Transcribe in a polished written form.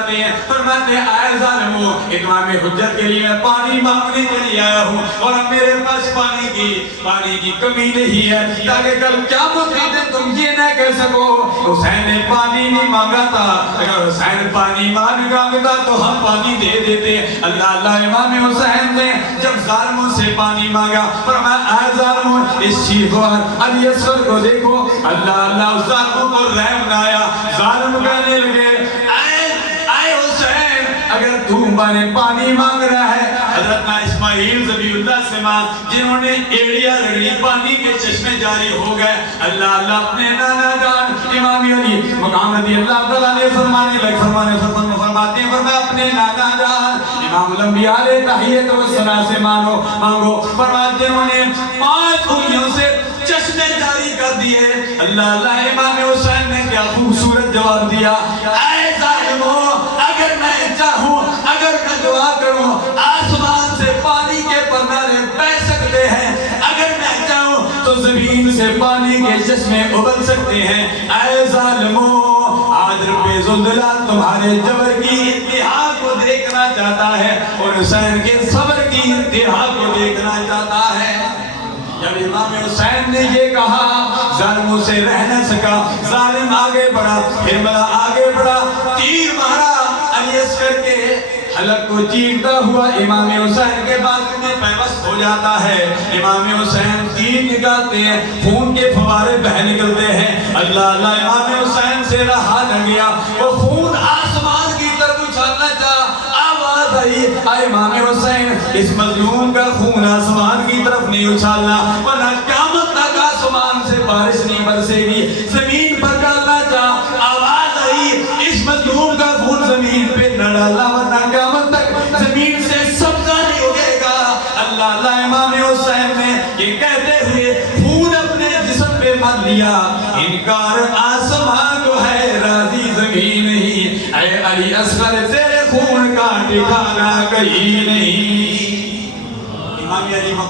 جاتے ہیں، فرماتے ہیں اے ظالمو اتمام حجت کے لیے میں پانی مانگنے کے لیے آیا ہوں اور اب میرے پاس پانی کی کمی نہیں ہے تاکہ کل قیامت کے دن تم یہ نہ کہہ سکو حسین نے پانی نہیں مانگا تھا، اگر حسین پانی مانگا تھا تو ہم پانی دے دیتے۔ اللہ امام حسین نے جب ظالموں سے پانی مانگا فرمایا اے ظالموں اس چیز کو علی اصغر کو دیکھو، اللہ اس ظالموں کو رحم نہ آیا، ظالم کہنے لگے اے حسین اگر تو ہمارے پانی مانگ رہا ہے، حضرت اسماعیل ذبیح اللہ سے مانگ جنہوں نے ایڑیاں رگڑی پانی کے چشمے جاری ہو گئے، اللہ اپنے نانا جان امام علی مقام رضی اللہ تعالیٰ نے فرماتے ہیں فرمایا اپنے نانا جان امام الانبیاء علیہ تحیت و ثنا سے مانگو، فرمایا جنہوں نے 5 انگلیوں سے چشمے جاری کر دیے۔ اللہ امام حسین نے کیا خوبصورت جواب دیا، اے ظالمو اگر میں چاہوں، اگر میں دعا کروں آسمان سے پانی کے پردے بہ سکتے ہیں، اگر میں چاہوں تو زمین سے پانی کے چشمے ابل سکتے ہیں۔ اے ظالمو آج رب ذوالجلال تمہارے جبر کی انتہا کو دیکھنا چاہتا ہے اور حسین کے صبر کی انتہا کو دیکھنا چاہتا ہے۔ جب امام حسین نے یہ کہا ظالموں سے رہ نہ سکا، ظالم آگے بڑھا، ہرملا آگے بڑھا، تیر مارا، علی اصغر کے حلق کو چیرتا ہوا امام حسین کے بازو میں پیوست ہو جاتا ہے۔ امام حسین تیر نکالتے ہیں، خون کے فوارے بہہ نکلتے ہیں، اللہ امام حسین سے رہا نہ گیا، وہ خون آسمان کی طرف اچھالنا چاہا، آواز آئی اے امام حسین اس مظلوم کا خون آسمان کی طرف نہیں اچھالنا ورنہ قیامت تک آسمان سے بارش نہیں برسے گی، زمین پر ڈالنا چاہا، آواز آئی اس مظلوم کا خون زمین پہ نہ ڈالنا ورنہ قیامت تک زمین سے سبزہ نہیں اگے گا۔ اللہ امام حسین نے یہ کہتے ہوئے خون اپنے جسم پہ مل لیا، انکار آسمان کو ہے راضی زمین نہیں، اے علی اصغر تیرے خون کا ٹھکانہ کہیں نہیں۔ امام علی